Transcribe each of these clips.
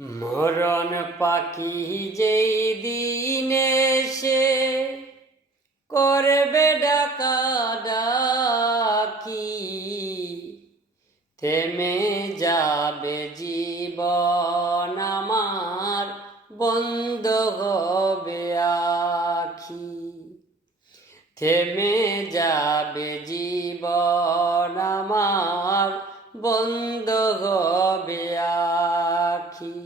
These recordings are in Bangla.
মরণ পাখি যেই দিন এসে করবে ডাকাডাকি, থেমে যাবে জীবন আমার, বন্ধ হবে আখি। থেমে যাবে জীবন আমার, বন্ধ হবে আখি।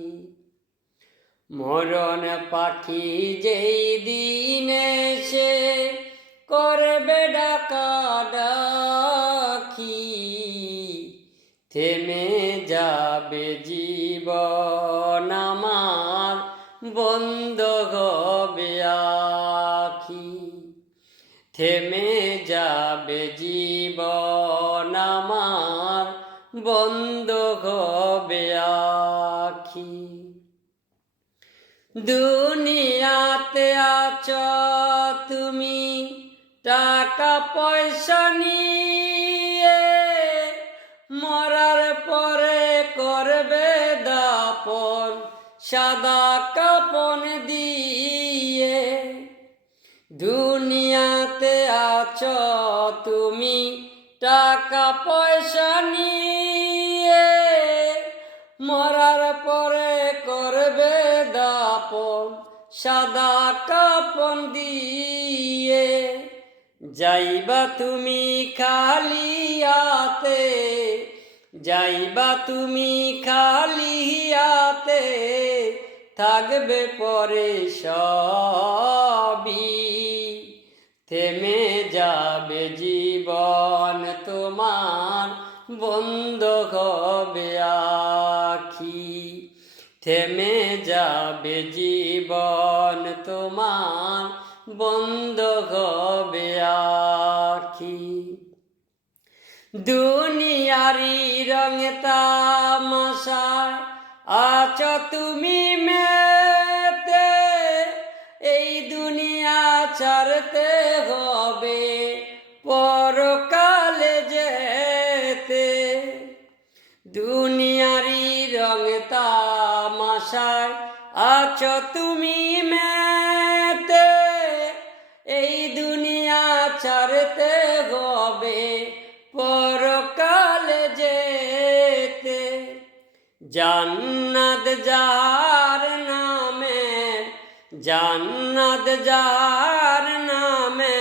মরণ পাখি যেই দিন এসে করবে ডাকাডাকি, থেমে যাবে জীবন আমার, বন্ধ হবে আখি। থেমে যাবে জীবন আমার, বন্ধ হবে আখি। দুনিয়াতে আছো তুমি টাকা পয়সা নিয়ে, মরার পরে করবে দাপন সাদা কাপন দিয়ে। দুনিয়াতে আছো তুমি টাকা পয়সা নিয়ে, মরার পরে করবে দাপন সাদা কাপন দিয়ে। যাইবা তুমি খালি হাতে, যাইবা তুমি খালি হাতে, থাকবে পরে সবই। থেমে যাবে জীবন তোমার, বন্ধ হবে আখি। থেমে যাবে জীবন তোমার, বন্ধ হবে আখি। দুনিয়ারি রঙে তামাশায় আছো তুমি মেতে, এই দুনিয়া ছাড়তে হবে পরকালে যেতে। দুনিয়ারি রঙে তামাশায় আছো তুমি মেতে, এই দুনিয়া ছাড়তে হবে পরকালে যেতে। জান্নাত যার নামে, জান্নাত যার নামে,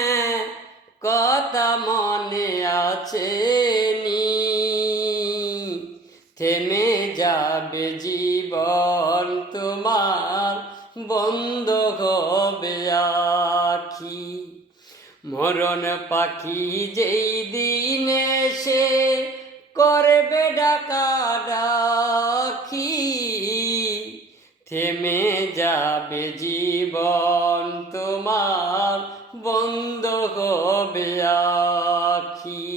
কথা মনে আছে নি। থেমে যাবে জীবন তোমার, বন্ধ হবে আখি। মরণ পাখি যেই দিন এসে করবে ডাকাডাকি, থেমে যাবে জীবন তোমার, বন্ধ হবে আখি।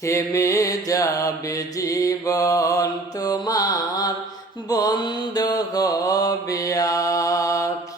থেমে যাবে জীবন তোমার, বন্ধ হবে আখি।